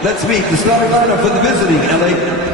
Let's meet the starting lineup for the visiting LA.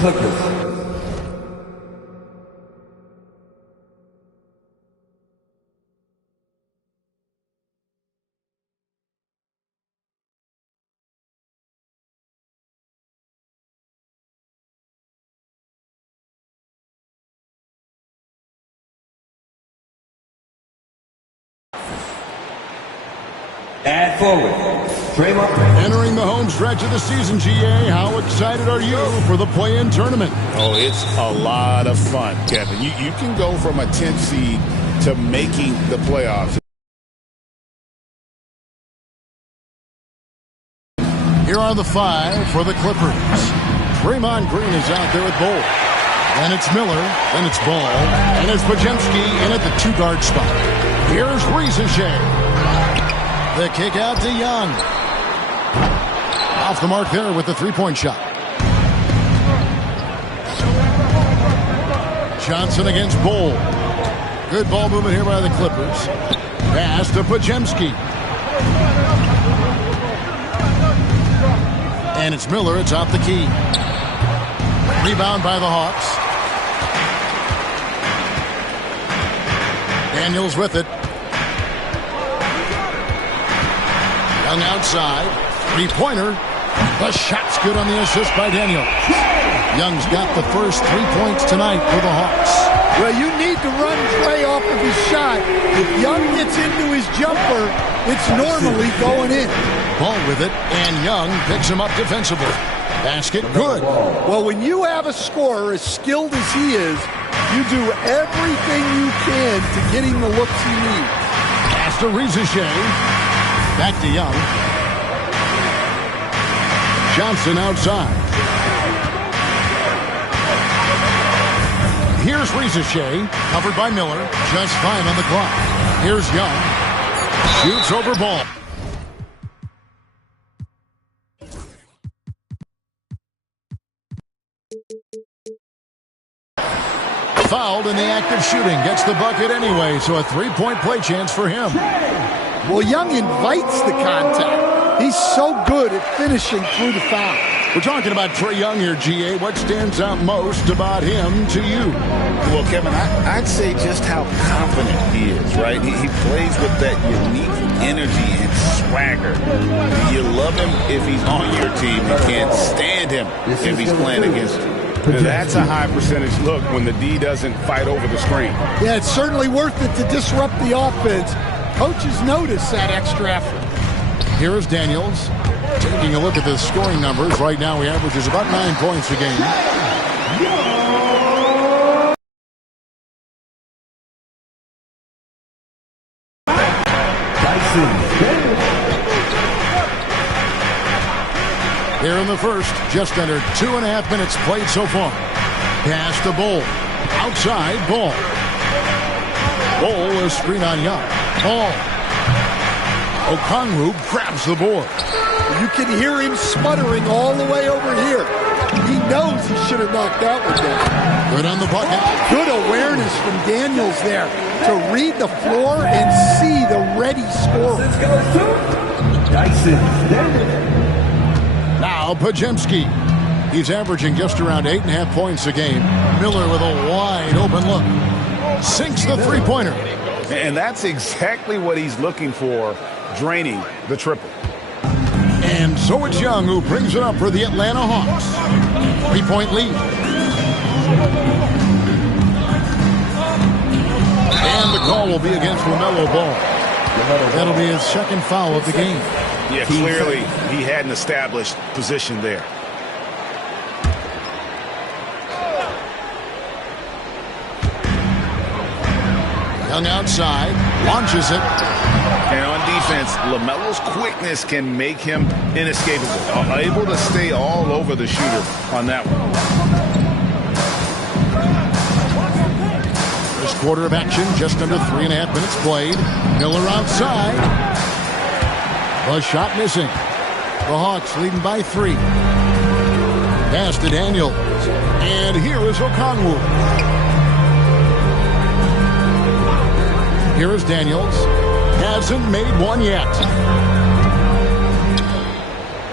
Clippers. And forward, Draymond. Entering the home stretch of the season, GA, how excited are you for the play-in tournament? Oh, it's a lot of fun, Kevin. You can go from a 10th seed to making the playoffs. Here are the five for the Clippers. Draymond Green is out there at Bol. Then it's Miller. Then it's Ball. And it's Podziemski in at the two-guard spot. Here's Risager. The kick out to Young. Off the mark there with the three-point shot. Johnson against Bol. Good ball movement here by the Clippers. Pass to Podziemski. And it's Miller atop the key. Rebound by the Hawks. Daniels with it. Young outside. Three-pointer. The shot's good on the assist by Daniels. Young's got the first 3 points tonight for the Hawks. Well, you need to run Trey off of his shot. If Young gets into his jumper, it's normally going in. Ball with it, and Young picks him up defensively. Basket, good. Well, when you have a scorer as skilled as he is, you do everything you can to get him the looks he needs. Pass to Rizachet. Back to Young. Johnson outside. Here's Rizachet, covered by Miller. Just fine on the clock. Here's Young. Shoots over Ball. Fouled in the act of shooting. Gets the bucket anyway, so a three-point play chance for him. Well, Young invites the contact. He's so good at finishing through the foul. We're talking about Trae Young here, GA. What stands out most about him to you? Well, Kevin, I'd say just how confident he is, right? He plays with that unique energy and swagger. You love him if he's on your team. You can't stand him if he's playing against you. That's a high percentage look when the D doesn't fight over the screen. Yeah, it's certainly worth it to disrupt the offense. Coaches notice that extra effort. Here is Daniels. Taking a look at the scoring numbers. Right now he averages about 9 points a game. Here in the first, just under 2.5 minutes played so far. Pass to Bol. Outside, Ball. Bol is screen on Young. Ball. Okongwu grabs the board. You can hear him sputtering all the way over here. He knows he should have knocked that one down. Good on the bucket. Good awareness from Daniels there to read the floor and see the ready scorer. Now Podziemski. He's averaging just around 8.5 points a game. Miller with a wide open look. Sinks the three-pointer. And that's exactly what he's looking for, draining the triple. And so it's Young who brings it up for the Atlanta Hawks. 3-point lead. And the call will be against LaMelo Ball. That'll be his second foul of the game. Yeah, clearly he had an established position there. Young outside, launches it. And on defense, LaMelo's quickness can make him inescapable. Able to stay all over the shooter on that one. First quarter of action, just under 3.5 minutes played. Miller outside. The shot missing. The Hawks leading by 3. Pass to Daniels. And here is Okongwu. Here is Daniels. Hasn't made one yet.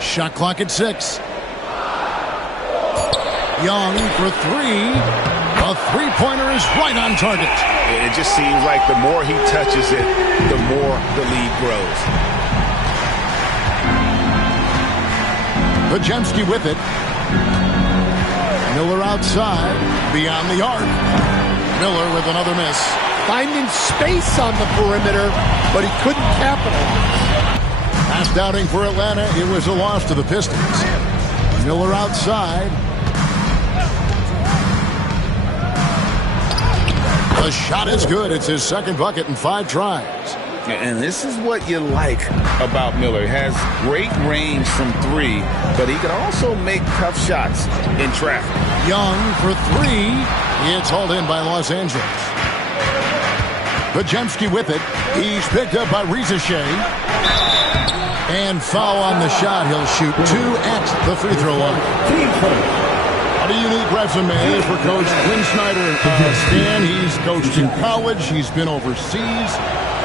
Shot clock at 6. Young for 3. A three-pointer is right on target. It just seems like the more he touches it, the more the lead grows. Podziemski with it. Miller outside. Beyond the arc. Miller with another miss. Finding space on the perimeter, but he couldn't capitalize. Last outing for Atlanta, it was a loss to the Pistons. Miller outside. The shot is good. It's his second bucket in 5 tries. And this is what you like about Miller. He has great range from 3, but he can also make tough shots in traffic. Young for 3. It's hauled in by Los Angeles. Podziemski with it. He's picked up by Rizachet. And foul on the shot. He'll shoot 2 at the free throw line. What a unique resume for Coach Quinn Snyder. Stan, he's coached in college. He's been overseas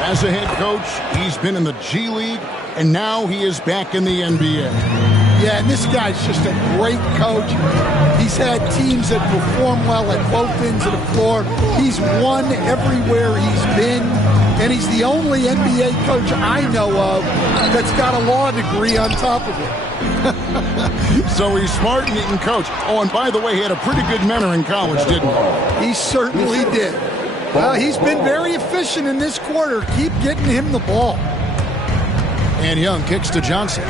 as a head coach. He's been in the G League. And now he is back in the NBA. Yeah, and this guy's just a great coach. He's had teams that perform well at both ends of the floor. He's won everywhere he's been. And he's the only NBA coach I know of that's got a law degree on top of it. So he's smart and he can coach. Oh, and by the way, he had a pretty good mentor in college, didn't he? He certainly did. Well, he's been very efficient in this quarter. Keep getting him the ball. And Young kicks to Johnson.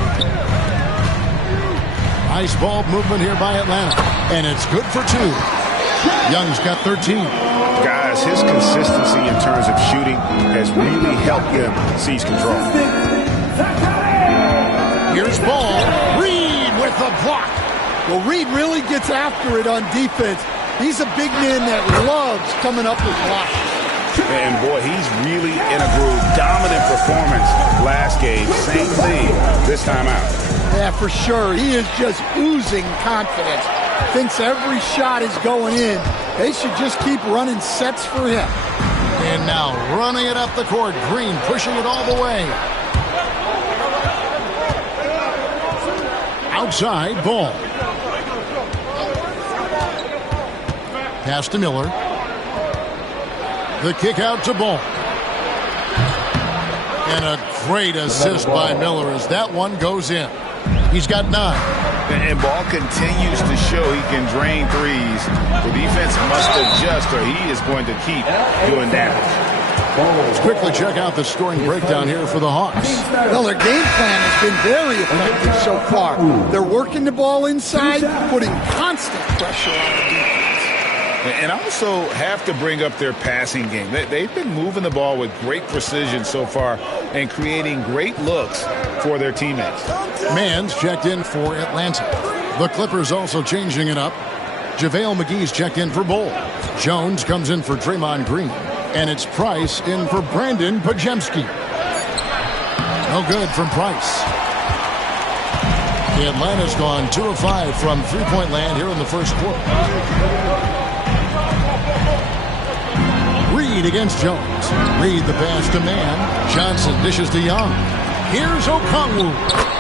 Nice ball movement here by Atlanta. And it's good for 2. Young's got 13. Guys, his consistency in terms of shooting has really helped them seize control. Here's Ball. Reed with the block. Well, Reed really gets after it on defense. He's a big man that loves coming up with blocks. And boy, he's really in a groove. Dominant performance last game. Same thing this time out. Yeah, for sure. He is just oozing confidence. Thinks every shot is going in. They should just keep running sets for him. And now running it up the court. Green pushing it all the way. Outside, Ball. Pass to Miller. The kick out to Ball. And a great assist by Miller as that one goes in. He's got 9. And Ball continues to show he can drain threes. The defense must adjust or he is going to keep doing damage. Let's quickly check out the scoring breakdown here for the Hawks. Well, their game plan has been very effective so far. They're working the ball inside, putting constant pressure on the defense. And also have to bring up their passing game. They've been moving the ball with great precision so far and creating great looks for their teammates. Mann's checked in for Atlanta. The Clippers also changing it up. JaVale McGee's checked in for Bol. Jones comes in for Draymond Green. And it's Price in for Brandon Podziemski. No good from Price. Atlanta's gone 2 of 5 from three-point land here in the first quarter. Reed against Jones. Reed the pass to Mann. Johnson dishes to Young. Here's Okongwu.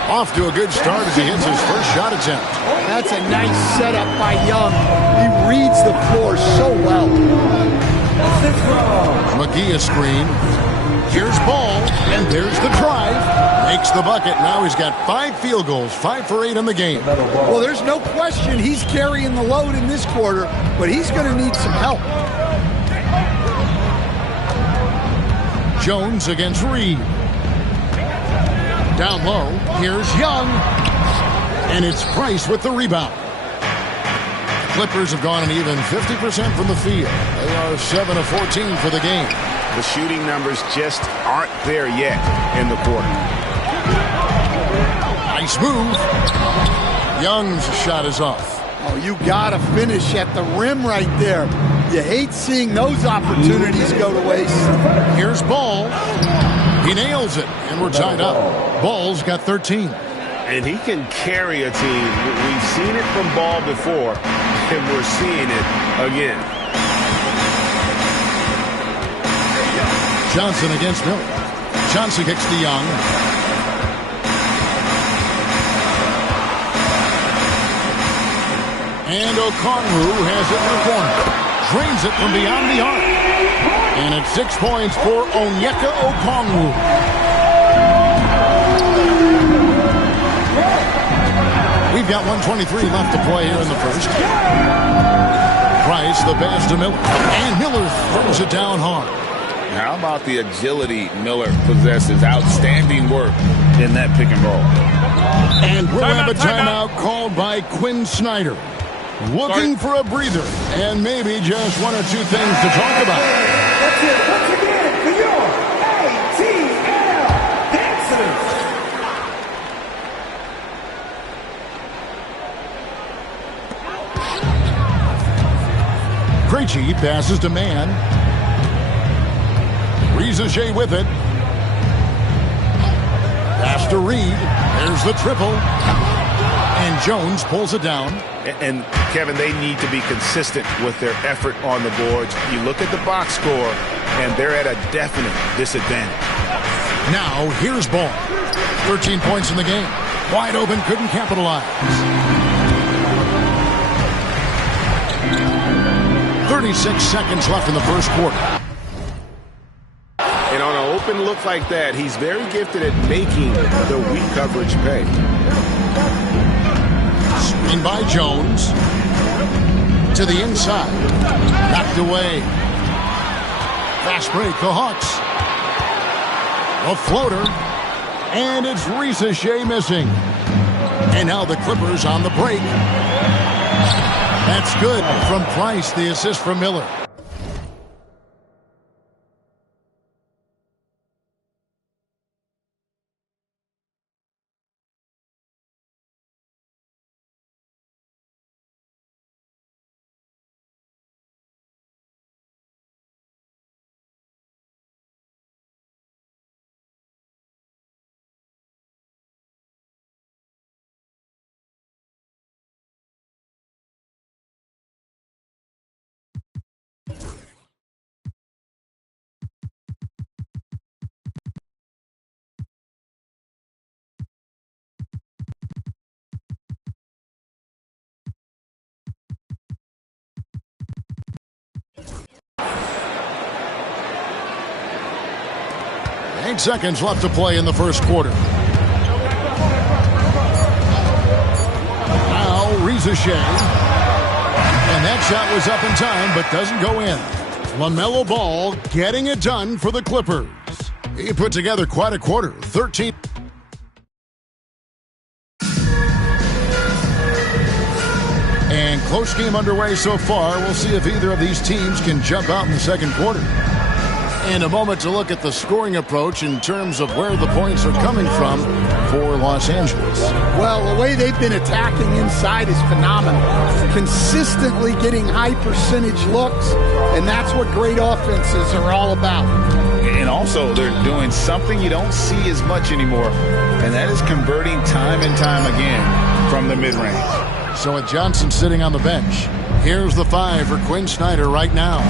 Off to a good start as he hits his first shot attempt. That's a nice setup by Young. He reads the floor so well. McGee a screen. Here's Ball, and there's the drive. Makes the bucket. Now he's got 5 field goals, 5 for 8 in the game. Well, there's no question he's carrying the load in this quarter, but he's going to need some help. Jones against Reed. Down low, here's Young. And it's Price with the rebound. Clippers have gone an even 50% from the field. They are 7 of 14 for the game. The shooting numbers just aren't there yet in the quarter. Nice move. Young's shot is off. Oh, you got to finish at the rim right there. You hate seeing those opportunities go to waste. Here's Ball. He nails it, and we're tied up. Ball's got 13. And he can carry a team. We've seen it from Ball before, and we're seeing it again. Johnson against Miller. Johnson kicks to Young. And Okongwu has it in the corner. Drains it from beyond the arc. And it's 6 points for Onyeka Okongwu. We've got 1:23 left to play here in the first. Price the pass to Miller. And Miller throws it down hard. How about the agility Miller possesses? Outstanding work in that pick and roll. And we'll have a timeout called by Quinn Snyder. Looking for a breather and maybe just 1 or 2 things to talk about. That's it once again for your ATL Dancers. Krejci passes to Mann. Rizachet with it. Pass to Reed. There's the triple. And Jones pulls it down. And, Kevin, they need to be consistent with their effort on the boards. You look at the box score, and they're at a definite disadvantage. Now, here's Ball. 13 points in the game. Wide open, couldn't capitalize. 36 seconds left in the first quarter. And on an open look like that, he's very gifted at making the weak coverage pay. Screen by Jones. To the inside. Knocked away. Fast break, the Hawks. A floater. And it's Ricochet missing. And now the Clippers on the break. That's good from Price, the assist from Miller. Eight seconds left to play in the first quarter. Now Ricochet. And that shot was up in time, but doesn't go in. LaMelo Ball getting it done for the Clippers. He put together quite a quarter. 13. And close game underway so far. We'll see if either of these teams can jump out in the second quarter. And a moment to look at the scoring approach in terms of where the points are coming from for Los Angeles. Well, the way they've been attacking inside is phenomenal. Consistently getting high percentage looks, and that's what great offenses are all about. And also, they're doing something you don't see as much anymore, and that is converting time and time again from the mid-range. So with Johnson sitting on the bench, here's the 5 for Quinn Snyder right now.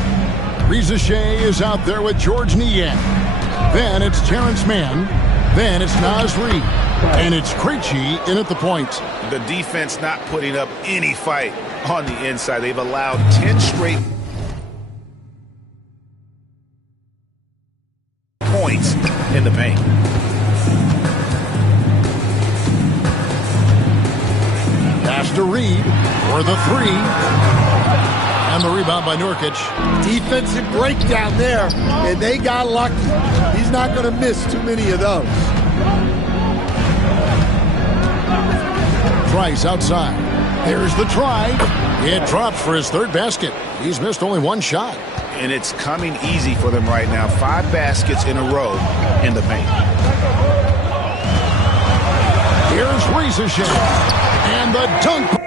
Ricochet is out there with George Niang. Then it's Terrence Mann. Then it's Naz Reid. And it's Krejci in at the point. The defense not putting up any fight on the inside. They've allowed 10 straight points in the paint. Pass to Reid for the 3. And the rebound by Nurkic. Defensive breakdown there, and they got lucky. He's not going to miss too many of those. Price outside. There's the try. It drops for his 3rd basket. He's missed only 1 shot. And it's coming easy for them right now. 5 baskets in a row in the paint. Here's Ricochet. And the dunk.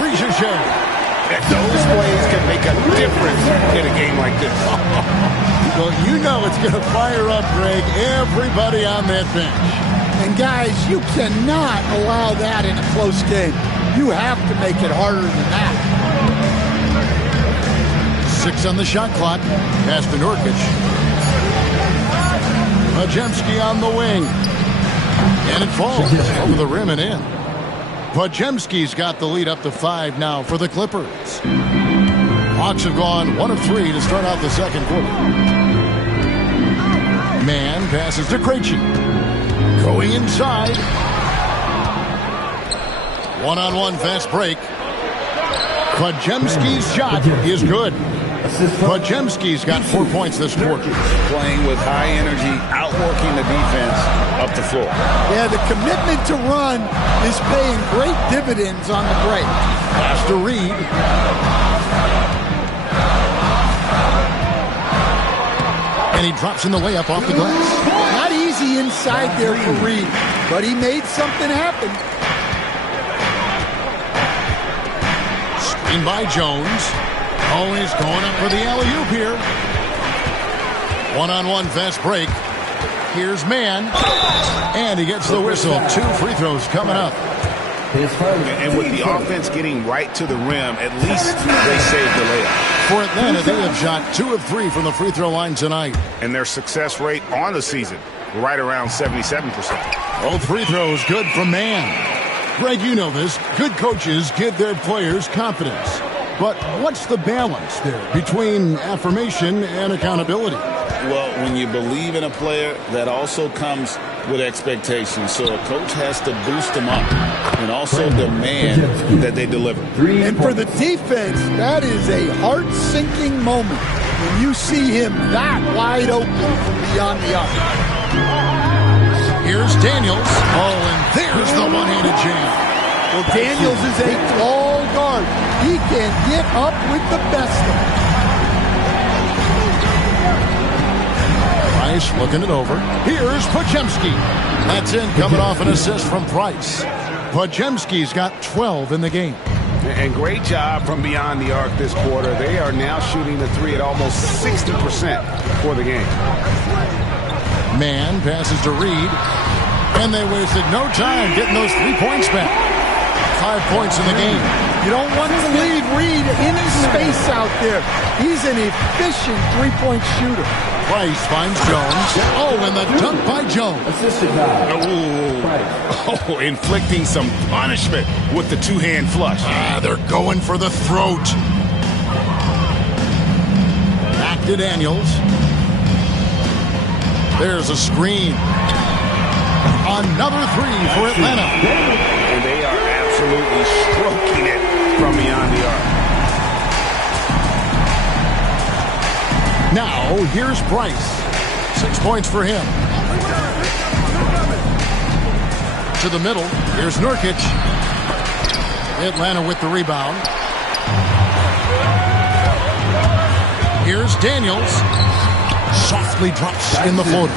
Ricochet. Those plays can make a difference in a game like this. Well, you know it's going to fire up, Greg, everybody on that bench. And guys, you cannot allow that in a close game. You have to make it harder than that. 6 on the shot clock. Pass to Nurkic. Podziemski on the wing. And it falls over the rim and in. Podziemski's got the lead up to 5 now for the Clippers. Hawks have gone 1 of 3 to start out the second quarter. Mann passes to Krejci. Going inside. One-on-one fast break. Podziemski's shot is good. Podziemski's got 4 points this quarter. Playing with high energy, outworking the defense up the floor. Yeah, the commitment to run is paying great dividends on the break. Pass to Reid. And he drops in the layup off the glass. Not easy inside there for Reid, but he made something happen. Screen by Jones. Oh, he's going up for the alley-oop here. One-on-one fast break. Here's Mann. And he gets the whistle. 2 free throws coming up. And with the offense getting right to the rim, at least they saved the layup. For Atlanta, they have shot 2 of 3 from the free throw line tonight. And their success rate on the season right around 77%. Both free throws good from Mann. Greg, you know this. Good coaches give their players confidence. But what's the balance there between affirmation and accountability? Well, when you believe in a player, that also comes with expectations. So a coach has to boost them up and also demand that they deliver. And for the defense, that is a heart-sinking moment when you see him that wide open from beyond the arc. Here's Daniels. Oh, and there's the one-handed jam. Well, Daniels is a tall guard. He can get up with the best of them. Price looking it over. Here's Podziemski. That's in, coming off an assist from Price. Podziemski's got 12 in the game. And great job from beyond the arc this quarter. They are now shooting the three at almost 60% for the game. Mann passes to Reed. And they wasted no time getting those 3 points back. 5 points in the game. You don't want to leave Reed in his space out there. He's an efficient three-point shooter. Price finds Jones. Oh, and the dunk by Jones. Oh, inflicting some punishment with the two-hand flush. They're going for the throat. Back to Daniels. There's a screen. Another three for Atlanta. And they are absolutely stroking it from beyond the arc. Now, here's Price. 6 points for him. To the middle. Here's Nurkic. Atlanta with the rebound. Here's Daniels. Softly drops in the floater.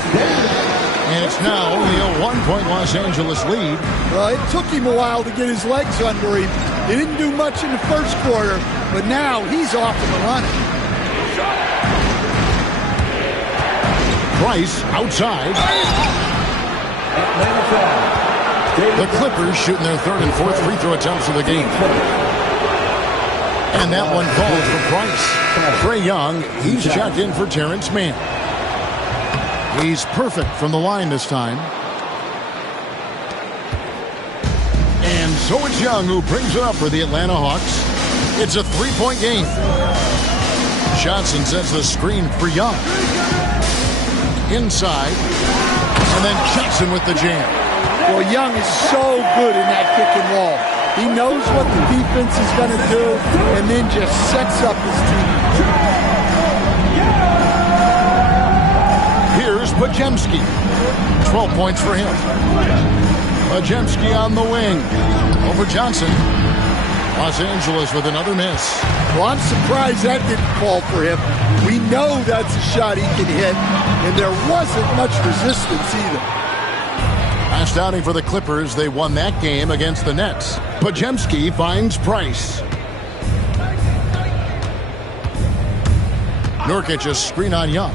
And it's now only a 1-point Los Angeles lead. Well, it took him a while to get his legs under him. He didn't do much in the first quarter, but now he's off and running. Price outside. The Clippers shooting their third and fourth free throw attempts of the game. And that one falls for Price. Trae Young, he's checked in for Terrence Mann. He's perfect from the line this time. And so it's Young who brings it up for the Atlanta Hawks. It's a three-point game. Johnson sets the screen for Young. Inside. And then Johnson with the jam. Well, Young is so good in that pick and roll. He knows what the defense is going to do and then just sets up his team. Here's Podziemski. 12 points for him. Podziemski on the wing. Over Johnson. Los Angeles with another miss. Well, I'm surprised that didn't fall for him. We know that's a shot he can hit, and there wasn't much resistance either. Last outing for the Clippers, they won that game against the Nets. Podziemski finds Price. Nurkic a screen on Young.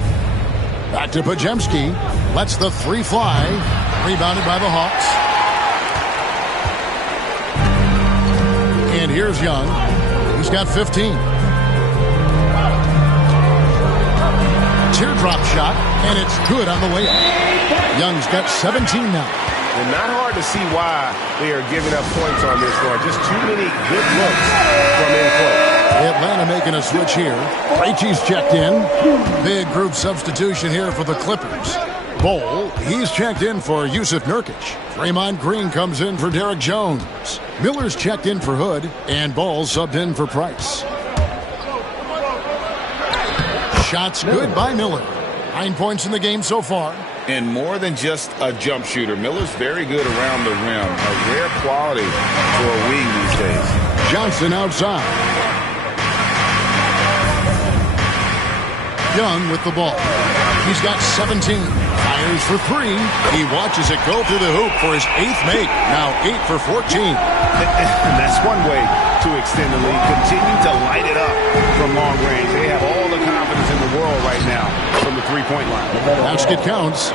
Back to Podziemski. Lets the three fly. Rebounded by the Hawks. And here's Young. He's got 15. Teardrop shot, and it's good on the way up. Young's got 17 now. And not hard to see why they are giving up points on this one. Just too many good looks from in close. Atlanta making a switch here. Krejci's checked in. Big group substitution here for the Clippers. Bol, he's checked in for Yusuf Nurkic. Draymond Green comes in for Derek Jones. Miller's checked in for Hood. And Ball subbed in for Price. Shots good by Miller. 9 points in the game so far. And more than just a jump shooter, Miller's very good around the rim. A rare quality for a wing these days. Johnson outside. Young with the ball. He's got 17. Fires for three. He watches it go through the hoop for his 8th make. Now 8 for 14. And that's one way to extend the lead. Continue to light it up from long range. They have all the confidence in the world right now from the three-point line. Basket counts.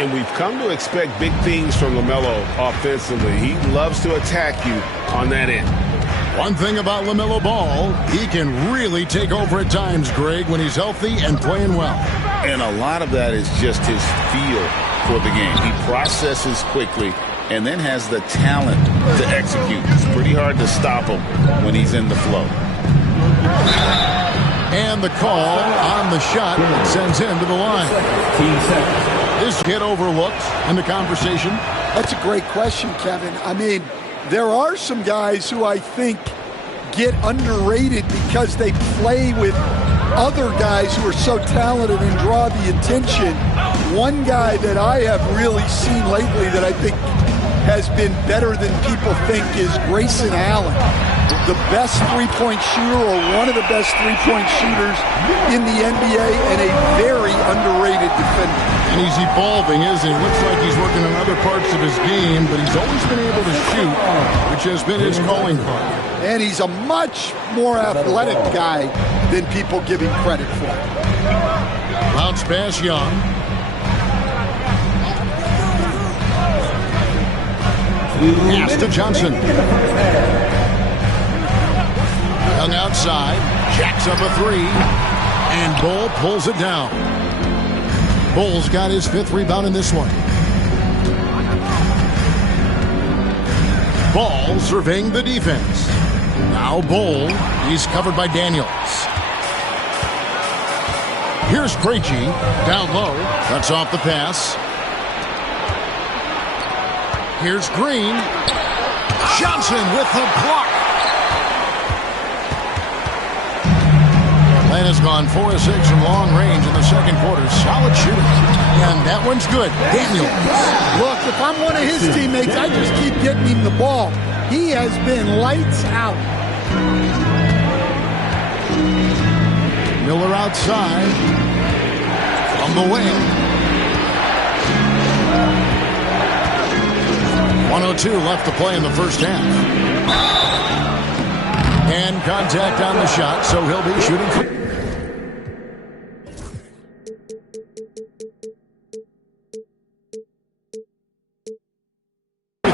And we've come to expect big things from LaMelo offensively. He loves to attack you on that end. One thing about LaMelo Ball, he can really take over at times, Greg, when he's healthy and playing well. And a lot of that is just his feel for the game. He processes quickly and then has the talent to execute. It's pretty hard to stop him when he's in the flow. And the call on the shot that sends him to the line. Is hit overlooked in the conversation? That's a great question, Kevin. I mean, there are some guys who I think get underrated because they play with other guys who are so talented and draw the attention. One guy that I have really seen lately that I think has been better than people think is Grayson Allen, the best three-point shooter or one of the best three-point shooters in the NBA and a very underrated defender. And he's evolving, isn't he? Looks like he's working on other parts of his game, but he's always been able to shoot, which has been his calling card. And he's a much more athletic guy than people give him credit for. Bounce pass, Young. Pass to Johnson. Young outside, jacks up a three, and Bull pulls it down. Bull's got his 5th rebound in this one. Ball surveying the defense. Now Bull, he's covered by Daniels. Here's Krejci, down low, cuts off the pass. Here's Green. Johnson with the block. Atlanta has gone 4 of 6 from long range in the second quarter. Solid shooting. And that one's good. Daniels. Look, if I'm one of his teammates, I just keep getting him the ball. He has been lights out. Miller outside. From the wing. 1:02 left to play in the first half. And contact on the shot, so he'll be shooting free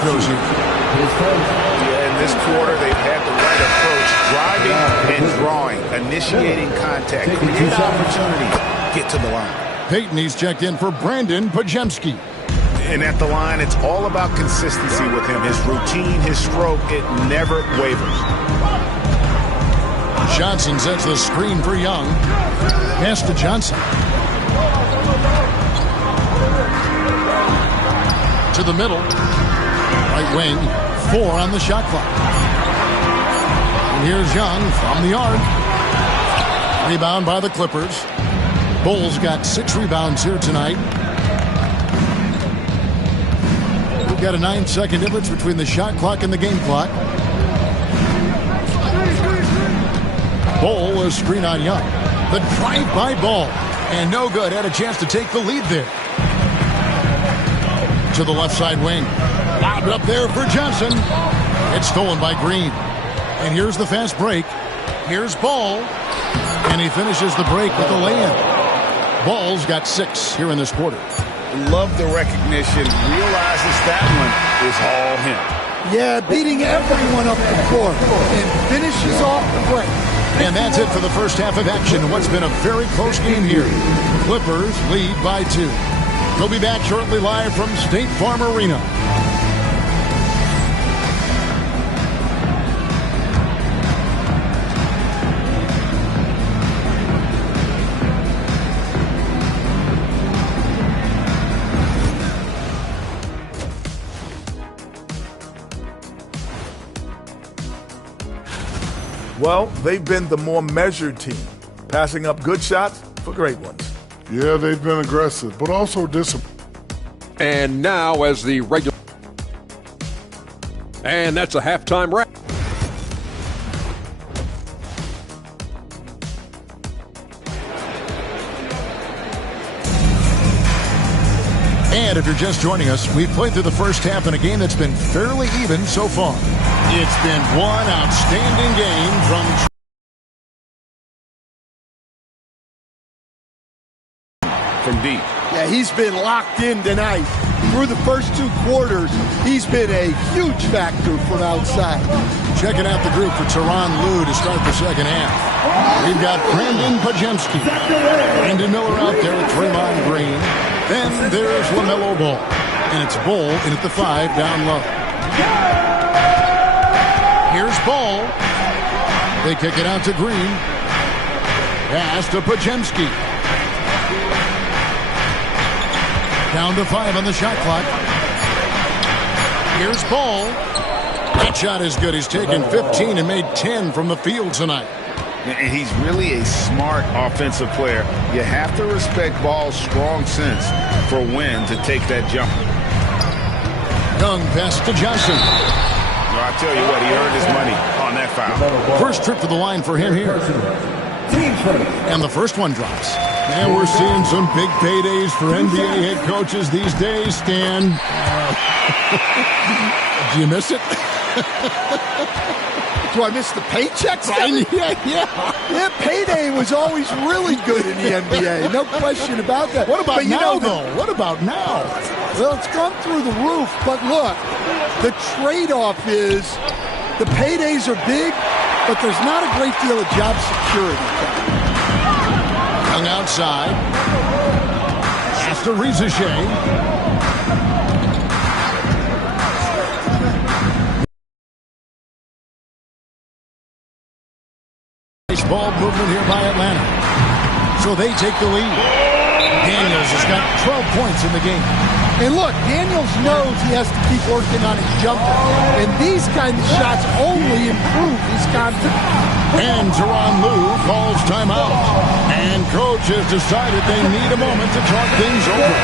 throws here. Yeah, in this quarter, they've had the right approach, driving and drawing, initiating contact, create opportunities, get to the line. Peyton, he's checked in for Brandon Podziemski. And at the line, it's all about consistency with him. His routine, his stroke, it never wavers. Johnson sets the screen for Young. Pass to Johnson. To the middle. Right wing. 4 on the shot clock. And here's Young from the arc. Rebound by the Clippers. Bulls got 6 rebounds here tonight. We've got a 9-second difference between the shot clock and the game clock. Bull, a screen on Young. The drive-by ball. And no good. Had a chance to take the lead there. To the left side wing. Lobbed up there for Johnson. It's stolen by Green. And here's the fast break. Here's Ball. And he finishes the break with a lay-in. Ball's got 6 here in this quarter. Love the recognition. Realizes that one is all him. Yeah, beating everyone up the court and finishes off the break. And that's it for the first half of action. What's been a very close game here. Clippers lead by 2. We'll be back shortly live from State Farm Arena. Well, they've been the more measured team, passing up good shots for great ones. Yeah, they've been aggressive, but also disciplined. And now as the regular... And that's a halftime wrap. And if you're just joining us, we've played through the first half in a game that's been fairly even so far. It's been one outstanding game from deep. Yeah, he's been locked in tonight. Through the first 2 quarters, he's been a huge factor from outside. Checking out the group for Tyronn Lue to start the second half. We've got Brandon Podziemski. Brandon Miller out there with Draymond Green. Then there's LaMelo Ball. And it's Ball in at the 5 down low. Here's Ball. They kick it out to Green. Pass to Podziemski. Down to 5 on the shot clock. Here's Ball. That shot is good. He's taken 15 and made 10 from the field tonight. And he's really a smart offensive player. You have to respect Ball's strong sense for when to take that jump. Young pass to Johnson. No, I tell you what, he earned his money on that foul. First trip to the line for him here. And the first one drops. And we're seeing some big paydays for NBA head coaches these days, Stan. Do you miss it? Do I miss the paychecks? Yeah. Payday was always really good in the NBA. No question about that. What about now, though? What about now? Well, it's gone through the roof. But look, the trade-off is the paydays are big, but there's not a great deal of job security. Young outside. Pass to Rizachet. Ball movement here by Atlanta. So they take the lead. Daniels has got 12 points in the game. And look, Daniels knows he has to keep working on his jumper. And these kind of shots only improve his confidence. And Tyronn Lue calls timeout. And coach has decided they need a moment to talk things over.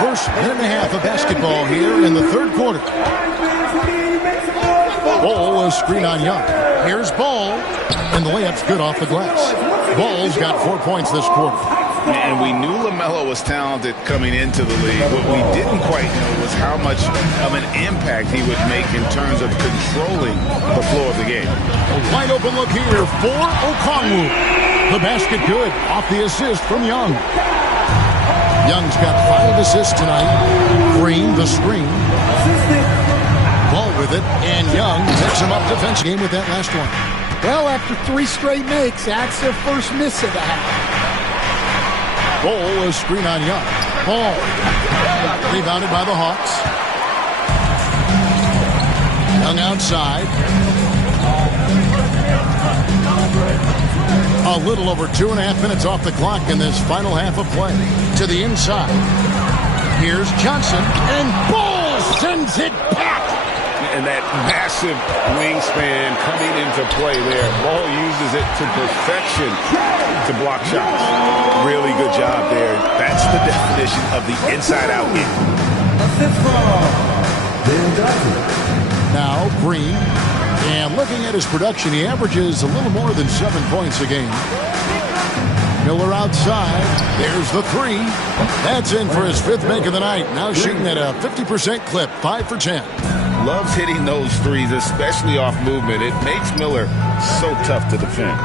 First minute and a half of basketball here in the third quarter. Ball is screen on Young. Here's Ball, and the layup's good off the glass. Ball's got 4 points this quarter. And we knew LaMelo was talented coming into the league. What we didn't quite know was how much of an impact he would make in terms of controlling the floor of the game. A wide open look here for Okongwu. The basket good off the assist from Young. Young's got 5 assists tonight. Green, the screen. Ball with it, and Young takes him up defense game with that last one. Well, after 3 straight makes, that's their first miss of the half. Ball is screen on Young. Ball rebounded by the Hawks. Young outside. A little over 2.5 minutes off the clock in this final half of play. To the inside. Here's Johnson, and Ball sends it back. And that massive wingspan coming into play there. Ball uses it to perfection to block shots. Really good job there. That's the definition of the inside-out in. Now Green. And looking at his production, he averages a little more than 7 points a game. Miller outside. There's the 3. That's in for his 5th make of the night. Now shooting at a 50% clip, 5 for 10. Loves hitting those threes, especially off movement. It makes Miller so tough to defend.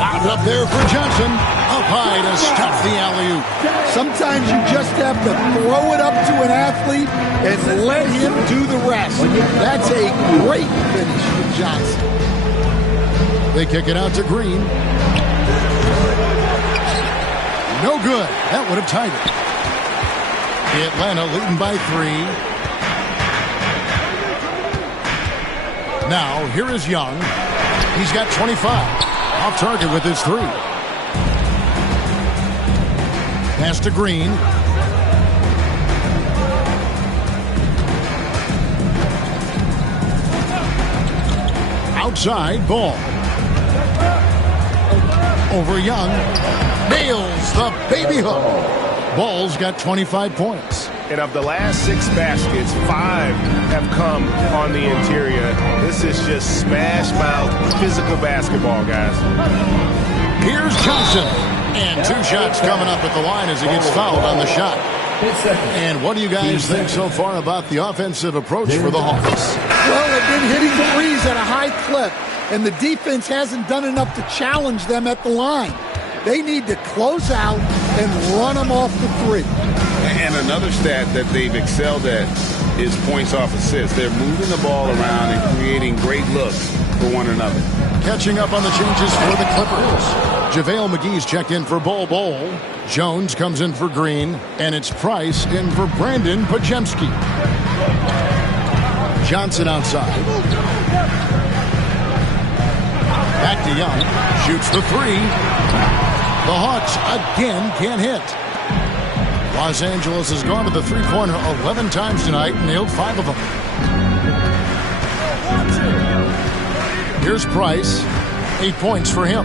Lobbed up there for Johnson. Up high to stop the alley-oop. Sometimes you just have to throw it up to an athlete and let him do the rest. That's a great finish from Johnson. They kick it out to Green. No good. That would have tied it. Atlanta leading by 3. Now, here is Young. He's got 25. Off target with his 3. Pass to Green. Outside, Ball. Over Young. Nails the baby hook. Ball's got 25 points. And of the last 6 baskets, 5 have come on the interior. This is just smash mouth physical basketball, guys. Here's Johnson. And 2 shots coming up at the line as he gets fouled on the shot. And what do you guys think so far about the offensive approach for the Hawks? Well, they've been hitting threes at a high clip, and the defense hasn't done enough to challenge them at the line. They need to close out and run them off the 3. And another stat that they've excelled at is points off assists. They're moving the ball around and creating great looks for one another. Catching up on the changes for the Clippers. JaVale McGee's checked in for Bol Bol. Jones comes in for Green. And it's Price in for Brandon Podziemski. Johnson outside. Back to Young. Shoots the three. The Hawks again can't hit. Los Angeles has gone to the three-pointer 11 times tonight and nailed 5 of them. Here's Price. 8 points for him.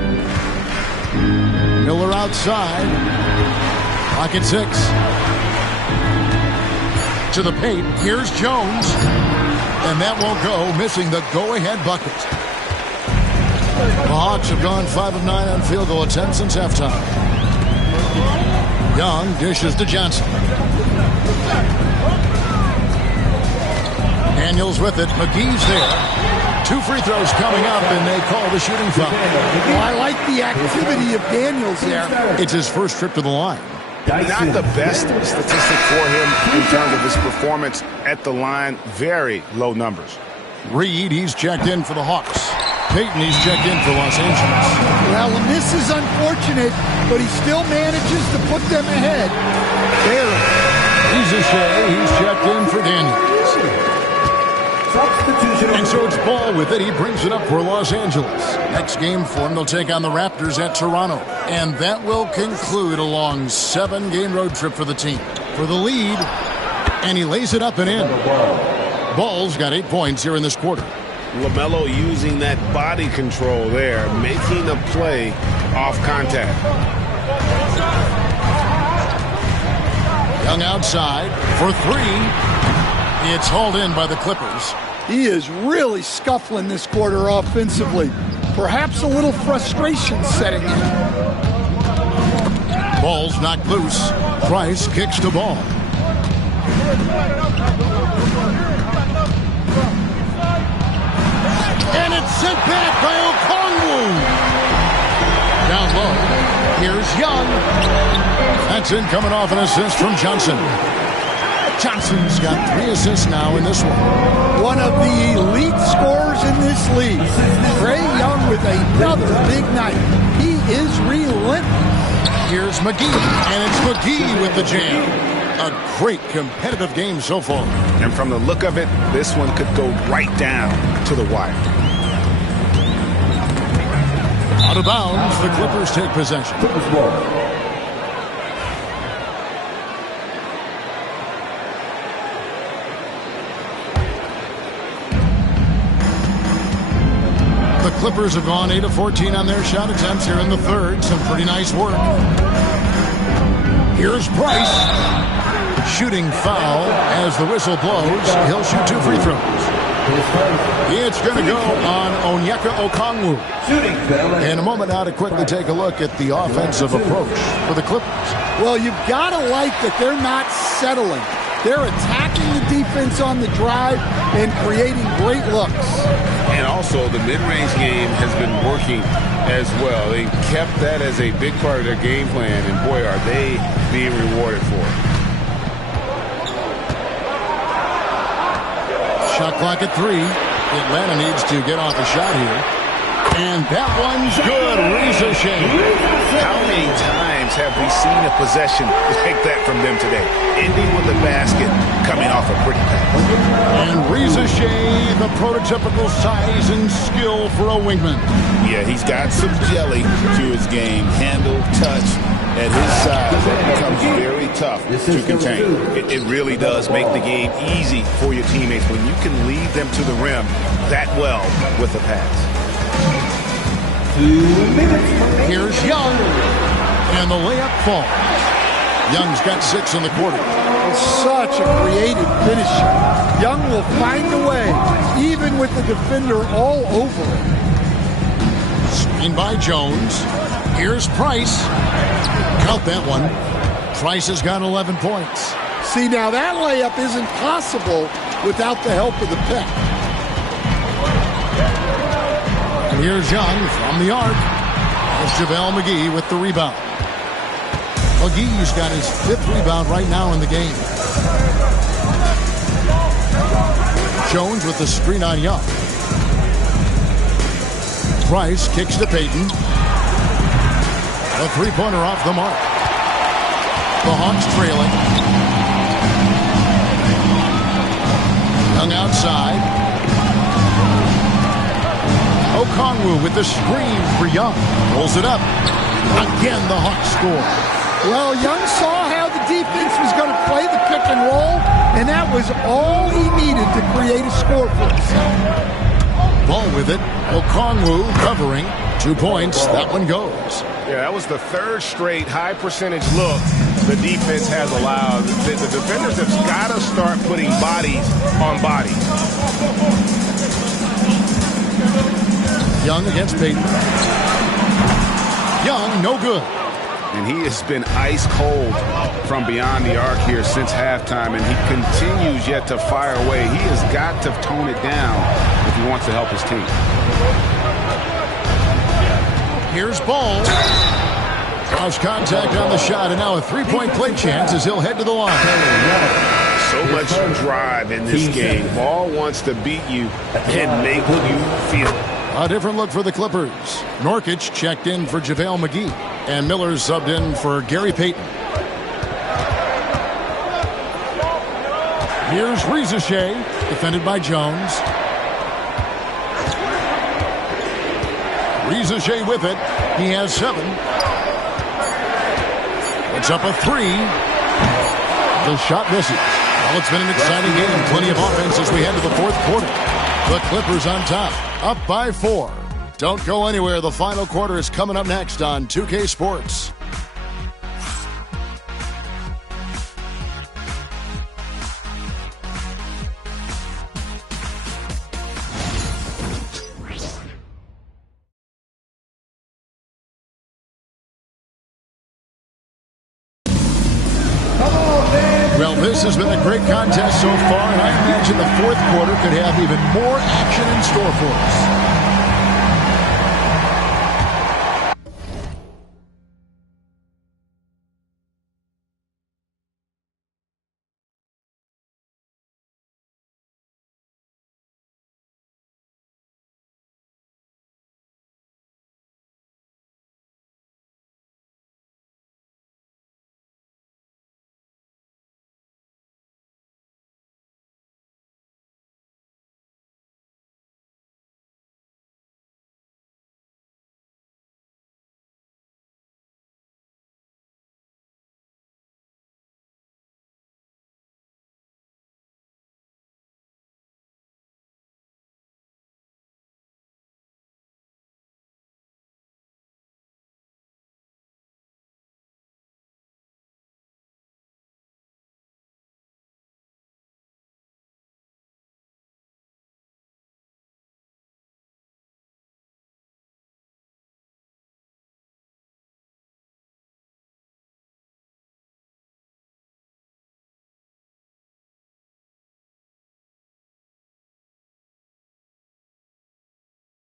Miller outside. Clock at 6. To the paint. Here's Jones. And that won't go, missing the go-ahead bucket. The Hawks have gone 5 of 9 on field goal attempts since halftime. Young dishes to Johnson. Daniels with it. McGee's there. 2 free throws coming up, and they call the shooting foul. Well, I like the activity of Daniels there. It's his first trip to the line. Not the best statistic for him in terms of his performance at the line. Very low numbers. Reed, he's checked in for the Hawks. Payton, he's checked in for Los Angeles. Well, and this is unfortunate, but he still manages to put them ahead. Barely. He's checked in for Daniels. And so it's Ball with it. He brings it up for Los Angeles. Next game for him, they'll take on the Raptors at Toronto. And that will conclude a long 7-game road trip for the team. For the lead, and he lays it up and in. Ball's got 8 points here in this quarter. LaMelo using that body control there, making a play off contact. Young outside for 3. It's hauled in by the Clippers. He is really scuffling this quarter offensively. Perhaps a little frustration setting in. Ball's knocked loose. Price kicks to Ball. And it's sent back by Okongwu. Down low. Here's Young. That's in, coming off an assist from Johnson. Johnson's got 3 assists now in this one. One of the elite scorers in this league. Trae Young with another big night. He is relentless. Here's McGee, and it's McGee with the jam. A great competitive game so far. And from the look of it, this one could go right down to the wire. Out of bounds, the Clippers take possession. The Clippers have gone 8 of 14 on their shot attempts here in the third. Some pretty nice work. Here's Price. Shooting foul as the whistle blows. He'll shoot 2 free throws. It's going to go on Onyeka Okongwu. In a moment now to quickly take a look at the offensive approach for the Clippers. Well, you've got to like that they're not settling. They're attacking the defense on the drive and creating great looks. And also the mid-range game has been working as well. They kept that as a big part of their game plan, and boy, are they being rewarded for it. Shot clock at 3. Atlanta needs to get off a shot here. And that one's good. Reza Shane. How many times have we seen a possession like that from them today? Ending with a basket, coming off a pretty pass. And Reza Shane, the prototypical size and skill for a wingman. Yeah, he's got some jelly to his game. Handle, touch. At his size, that becomes very tough to contain. It really does make the game easy for your teammates when you can lead them to the rim that well with a pass. 2 minutes. Here's Young. And the layup falls. Young's got 6 in the quarter. Such a creative finisher. Young will find a way, even with the defender all over him. Screen by Jones. Here's Price. Count that one. Price has got 11 points. See, now that layup isn't possible without the help of the pick. And here's Young from the arc. It's JaVale McGee with the rebound. McGee's got his 5th rebound right now in the game. Jones with the screen on Young. Price kicks to Payton. A three-pointer off the mark. The Hawks trailing. Young outside. Okongwu with the screen for Young. Rolls it up. Again, the Hawks score. Well, Young saw how the defense was going to play the pick and roll, and that was all he needed to create a score for himself. Ball with it. Okongwu covering. 2 points. That one goes. Yeah, that was the third straight high percentage look the defense has allowed. The defenders have got to start putting bodies on bodies. Young against Payton. Young, no good. And he has been ice cold from beyond the arc here since halftime, and he continues yet to fire away. He has got to tone it down if he wants to help his team. Here's Ball. Cross contact on the shot, and now a three-point play chance as he'll head to the line. So much drive in this game. Ball wants to beat you and make you feel it. A different look for the Clippers. Nurkic checked in for JaVale McGee, and Miller subbed in for Gary Payton. Here's Rizachet, defended by Jones. Rizachet with it. He has 7. It's up a 3. The shot misses. Well, it's been an exciting game. Plenty of offense as we head to the fourth quarter. The Clippers on top, up by 4. Don't go anywhere. The final quarter is coming up next on 2K Sports. Well, this has been a great contest so far, and I imagine the fourth quarter could have even more action in store for us.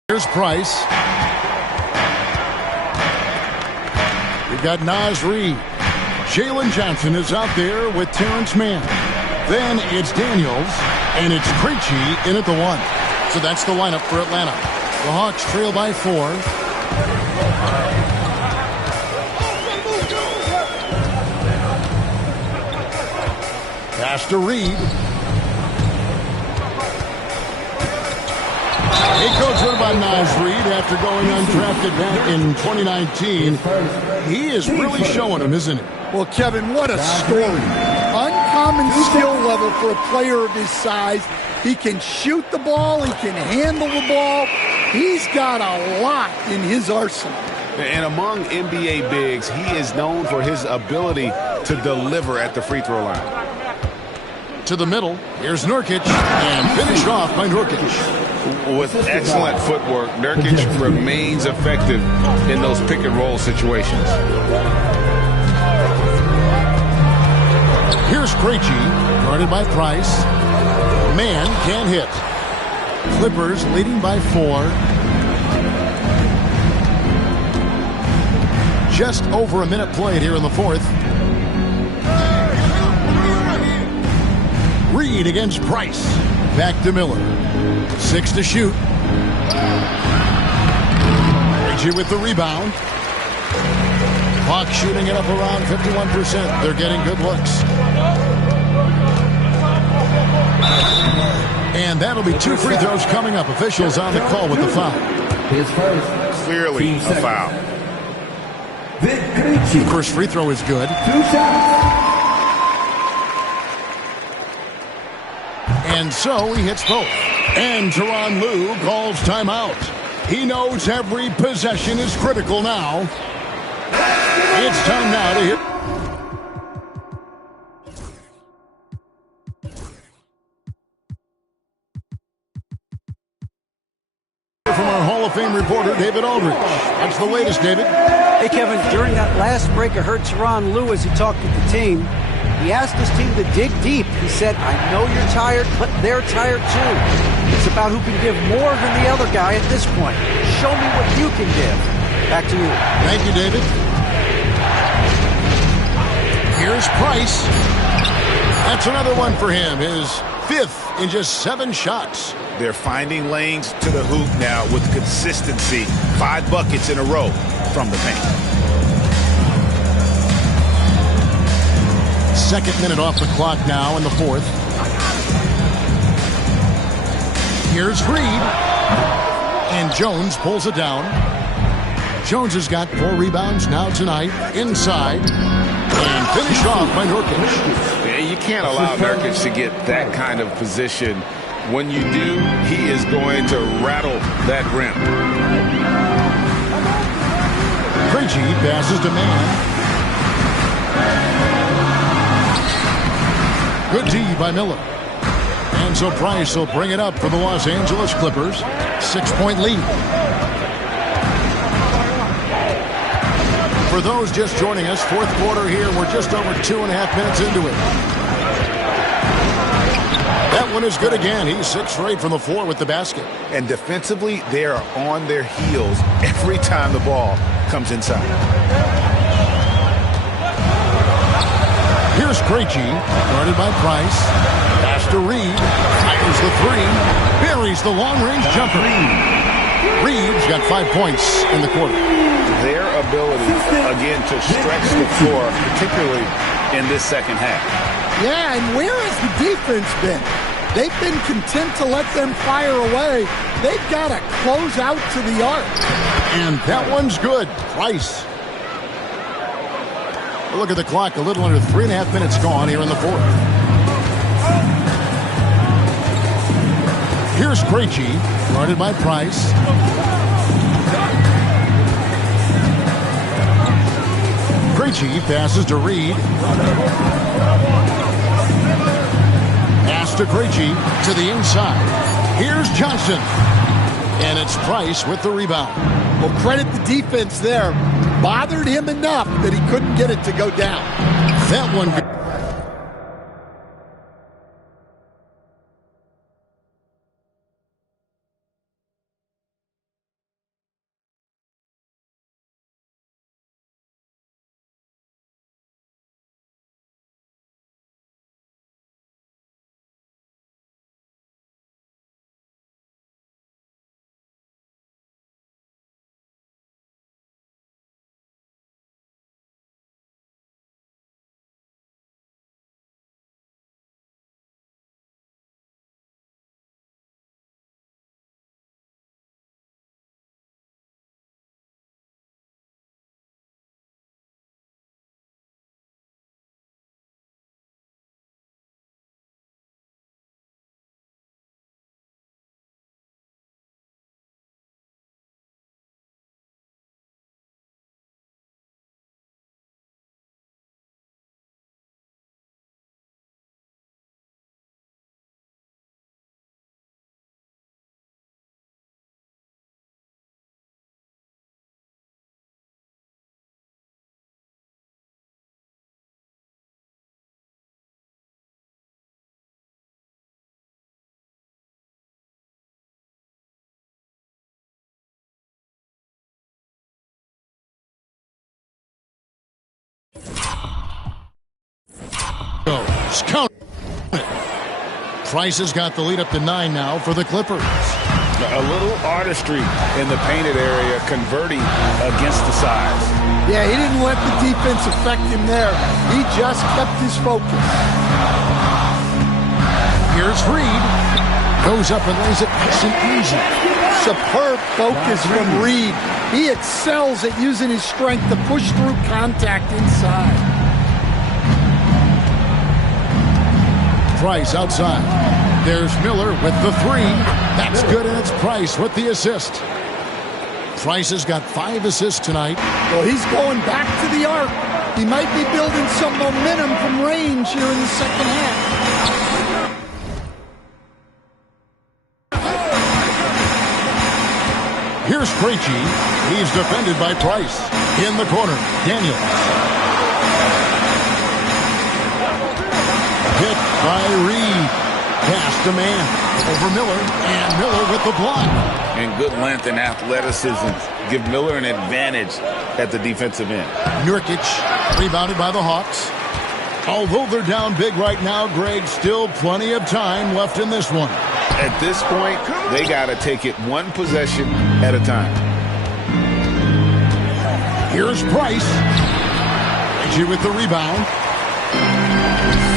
Here's Price. We've got Naz Reid. Jalen Johnson is out there with Terrence Mann. Then it's Daniels, and it's Krejci in at the 1. So that's the lineup for Atlanta. The Hawks trail by 4. Pass to Reid. Hey, Coach, what about Naz Reid after going undrafted back in 2019? He is really showing him, isn't he? Well, Kevin, what a story. Uncommon skill level for a player of his size. He can shoot the ball. He can handle the ball. He's got a lot in his arsenal. And among NBA bigs, he is known for his ability to deliver at the free throw line. To the middle, here's Nurkic, and finished off by Nurkic. With excellent footwork, Nurkic remains effective in those pick and roll situations. Here's Krejci, guarded by Price. Man can't hit. Clippers leading by 4. Just over a minute played here in the fourth. Reid against Price. Back to Miller. 6 to shoot. Reggie with the rebound. Hawks shooting it up around 51%. They're getting good looks. And that'll be 2 free throws coming up. Officials on the call with the foul. His first. Clearly a foul. First free throw is good. 2 shots. And so he hits both. And Tyronn Lue calls timeout. He knows every possession is critical now. It's time now to hit. From our Hall of Fame reporter, David Aldridge. That's the latest, David. Hey, Kevin, during that last break, I heard Tyronn Lue as he talked with the team. He asked his team to dig deep. He said, I know you're tired, but they're tired too. It's about who can give more than the other guy at this point. Show me what you can give. Back to you. Thank you, David. Here's Price. That's another one for him. His 5th in just 7 shots. They're finding lanes to the hoop now with consistency. 5 buckets in a row from the paint. Second minute off the clock now in the 4th. Here's Reed. And Jones pulls it down. Jones has got 4 rebounds now tonight. Inside. And finished off by Nurkic. Yeah, you can't allow Nurkic to get that kind of position. When you do, he is going to rattle that rim. Krejci passes to Mann. Good D by Miller. And so Price will bring it up for the Los Angeles Clippers. 6-point lead. For those just joining us, 4th quarter here. We're just over 2.5 minutes into it. That one is good again. He's 6 straight from the floor with the basket. And defensively, they are on their heels every time the ball comes inside. Here's Krejci, guarded by Price. Pass to Reed. Fires the 3. Buries the long-range jumper. Reed's got 5 points in the quarter. Their ability, again, to stretch the floor, particularly in this second half. Yeah, and where has the defense been? They've been content to let them fire away. They've got to close out to the arc. And that one's good. Price. Look at the clock. A little under 3.5 minutes gone here in the 4th. Here's Krejci, guarded by Price. Krejci passes to Reed. Pass to Krejci to the inside. Here's Johnson. And it's Price with the rebound. Well, credit the defense there. Bothered him enough that he couldn't get it to go down. That one. Count. Price has got the lead up to 9 now for the Clippers. A little artistry in the painted area, converting against the size. Yeah, he didn't let the defense affect him there. He just kept his focus. Here's Reed. Goes up and lays it nice and easy. Superb focus from Reed. He excels at using his strength to push through contact inside. Price outside. There's Miller with the 3. That's good, and it's Price with the assist. Price has got 5 assists tonight. Well, he's going back to the arc. He might be building some momentum from range here in the second half. Here's Krejci. He's defended by Price. In the corner, Daniels. Hit by Reed. Pass to man. Over Miller. And Miller with the block. And good length and athleticism give Miller an advantage at the defensive end. Nurkic rebounded by the Hawks. Although they're down big right now, Greg, still plenty of time left in this one. At this point, they got to take it one possession at a time. Here's Price. Reggie with the rebound.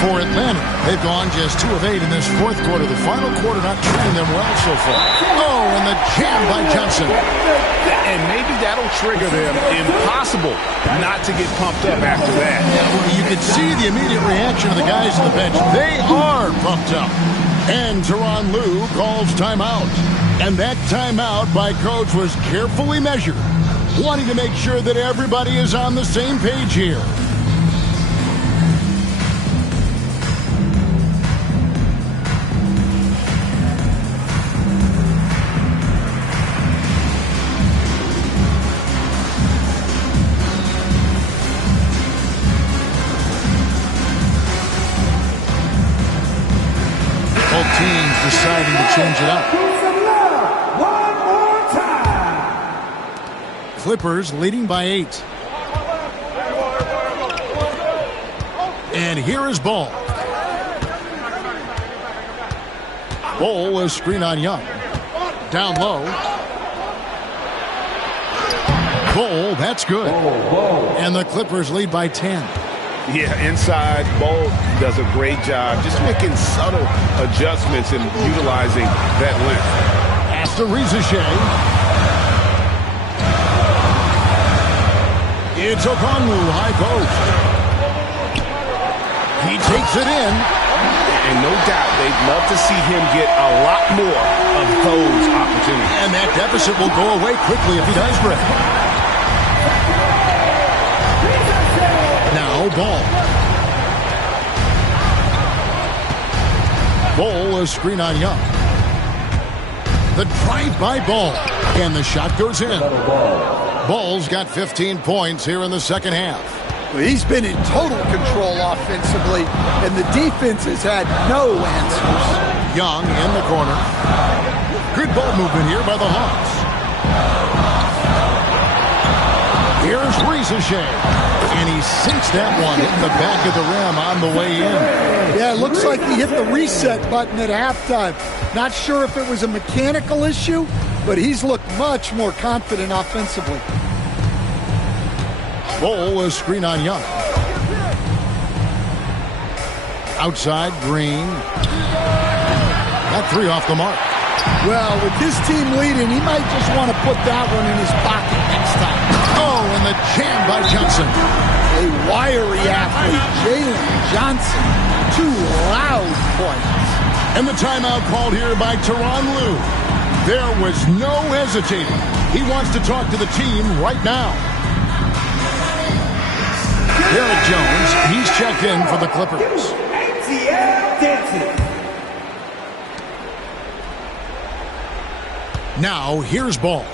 For Atlanta, they've gone just 2 of 8 in this fourth quarter. The final quarter not treating them well so far. Oh, and the jam by Johnson. And maybe that'll trigger them. Impossible not to get pumped up after that. Yeah, you can see the immediate reaction of the guys on the bench. They are pumped up. And Tyronn Lue calls timeout. And that timeout by Coach was carefully measured, wanting to make sure that everybody is on the same page here. Teams deciding to change it up. One more time. Clippers leading by 8. And here is Ball. Ball is screen on Young. Down low. Ball, that's good. And the Clippers lead by 10. Yeah, inside, Ball does a great job just making subtle adjustments and utilizing that length. Pass to Rizachet. It's Okongwu, high post. He takes it in. And no doubt, they'd love to see him get a lot more of those opportunities. And that deficit will go away quickly if he does, Greg. Now Ball. Ball is screen on Young. The drive by Ball. And the shot goes in. Ball's got 15 points here in the second half. Well, he's been in total control offensively, and the defense has had no answers. Young in the corner. Good ball movement here by the Hawks. Here's Rizachet. And he sinks that one in the back of the rim on the way in. Yeah, it looks like he hit the reset button at halftime. Not sure if it was a mechanical issue, but he's looked much more confident offensively. Ball is screen on Young. Outside, Green. That 3 off the mark. Well, with his team leading, he might just want to put that one in his pocket next time. Oh, and the jam by Johnson. A wiry athlete, Jalen Johnson. 2 loud points. And the timeout called here by Tyronn Lue. There was no hesitating. He wants to talk to the team right now. Derek Jones, he's checked in for the Clippers. ATL Dancing. Now, here's Ball.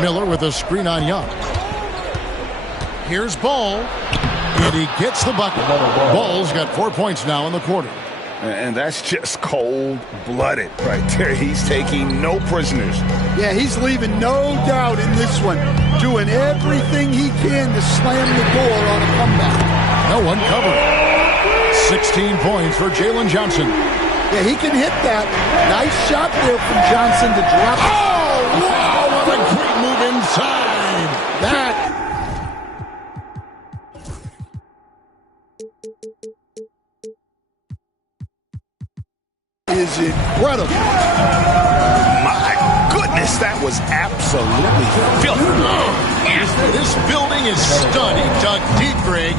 Miller with a screen on Young. Here's Ball. And he gets the bucket. Ball's got 4 points now in the quarter. And that's just cold-blooded right there. He's taking no prisoners. Yeah, he's leaving no doubt in this one, doing everything he can to slam the door on a comeback. No one covered. 16 points for Jalen Johnson. Yeah, he can hit that. Nice shot there from Johnson to drop. Oh, wow, what a great move inside. That is incredible. My goodness, that was absolutely filthy. This building is stunned. He dug deep, Greg,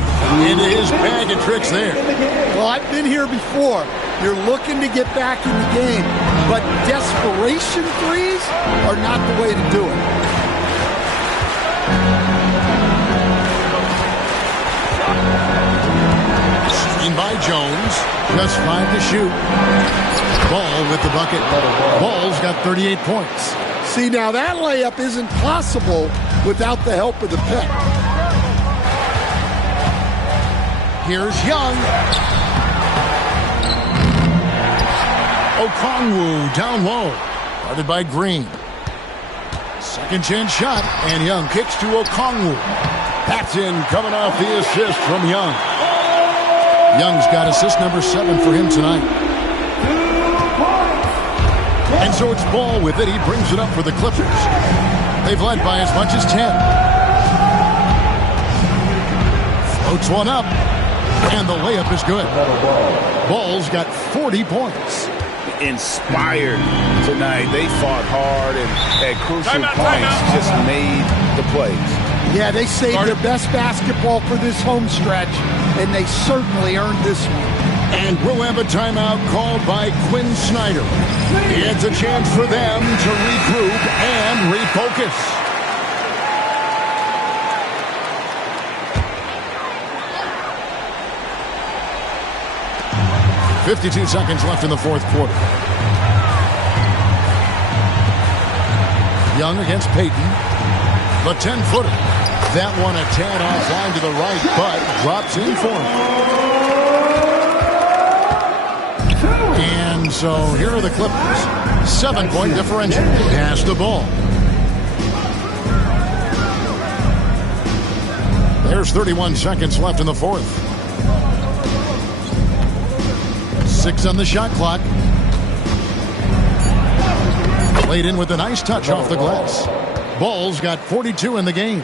into his bag of tricks there. Well, I've been here before. You're looking to get back in the game, but desperation threes are not the way to do it. Seen by Jones, just 5 to shoot. Ball with the bucket. Ball's got 38 points. See, now that layup isn't possible without the help of the pick. Here's Young. Okongwu down low. Guarded by Green. Second chance shot, and Young kicks to Okongwu. That's in, coming off the assist from Young. Young's got assist number 7 for him tonight. And so it's Ball with it. He brings it up for the Clippers. They've led by as much as 10. Floats one up, and the layup is good. Ball's got 40 points. Inspired tonight. They fought hard and at crucial points just made the plays. Yeah, they saved their best basketball for this home stretch, and they certainly earned this one. And we'll have a timeout called by Quinn Snyder. It's a chance for them to regroup and refocus. .52 seconds left in the fourth quarter. Young against Payton. The 10-footer. That one a tad offline to the right, but drops in for him. And so here are the Clippers. 7-point differential. Pass the ball. There's 31 seconds left in the fourth. 6 on the shot clock. Played in with a nice touch off the glass. Ball's got 42 in the game.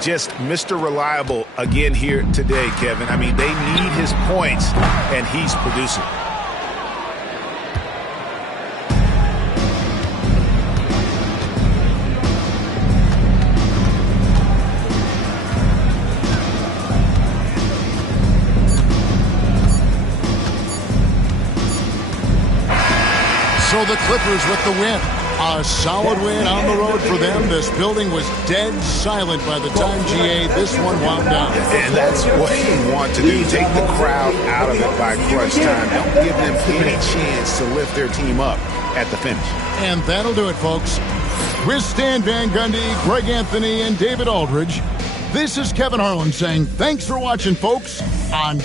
Just Mr. Reliable again here today, Kevin. I mean, they need his points, and he's producing. So the Clippers with the win. A solid win on the road for them. This building was dead silent by the time, GA, this one wound down. And that's what you want to do. Take the crowd out of it by crunch time. Don't give them any chance to lift their team up at the finish. And that'll do it, folks. With Stan Van Gundy, Greg Anthony, and David Aldridge, this is Kevin Harlan saying thanks for watching, folks, on